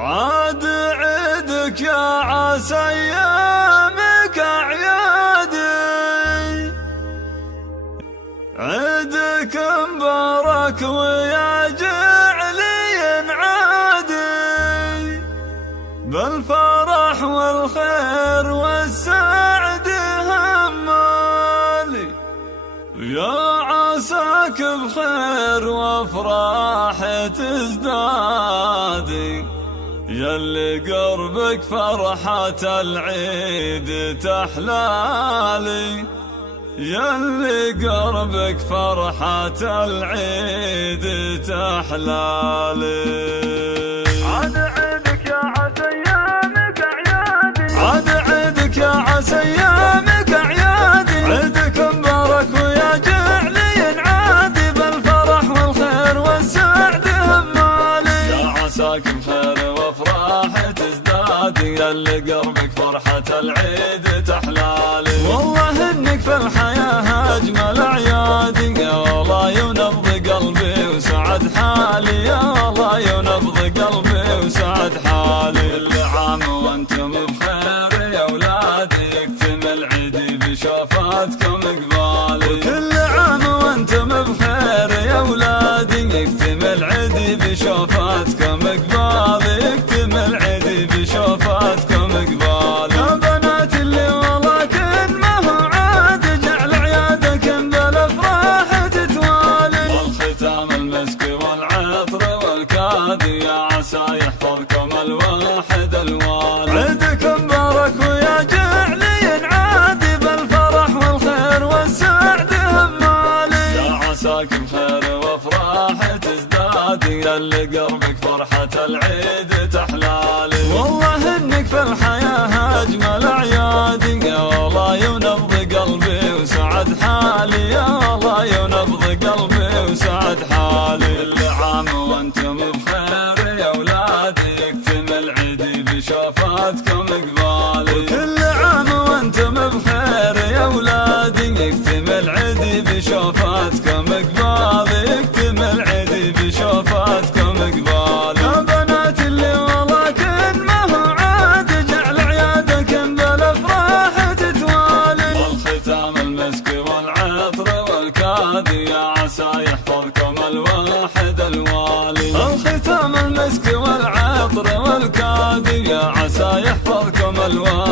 عاد عيدك يا عسى ايامك اعيادي، عيدك مبارك ويا جعلي عادي، بالفرح والخير والسعد همالي، يا عساك بخير وافراح تزدادي، ياللي قربك فرحة العيد تحلالي، ياللي قربك فرحة العيد تحلالي. عاد عيدك يا عسى ايامك اعيادي، عاد عيدك يا عسى ايامك اعيادي، عيدك مبارك ويا جعلي عادي، بالفرح والخير والسعد همالي، يا عساك بخير وافراح تزدادي، ياللي قربك فرحة العيد تحلالي، والله انك في الحياة اجمل اعيادي، يا والله ينبض قلبي وسعد حالي، يا والله ينبض قلبي وسعد حالي، كل عام وانتم بخير يا ولادي، يكتمل عيدي بشوفاتكم قبالي، وكل عام وانتم بخير يا ولادي، يكتمل عيدي بشوفاتكم قبالي، يكتمل عيدي بشوفاتكم قبالي، يا بنات اللي والله كن ما هو عاد، جعل عيادكم بالافراح تتوالي، والختام المسك والعطر والكادي، يا عسى يحفظكم الواحد الوالي، عيدك مبارك ويا جعلي عادي، بالفرح والخير والسعد همالي، يا عساك بخير وافراح تزدادي، ياللي قربك فرحة العيد تحلالي، والله انك في الحياة اجمل اعيادي، يا والله ينبض قلبي وسعد حالي، يا والله ينبض قلبي وسعد حالي، كل عام وانتم بخير يا ولادي، يكتمل عيدي بشوفاتكم قبالي، وكل عام وانتم بخير يا ولادي، يكتمل عيدي بشوفاتكم قبالي، يكتمل عيدي بشوفاتكم قبالي، يا بنات اللي والله كن ما هو عاد، جعل عيادكم بالافراح تتوالي، والختام المسك والعطر والكادي، يا عسى يحفظكم الواحد الوالي، الختام المسك والعطر والكادي، يا عسى يحفظكم الواحد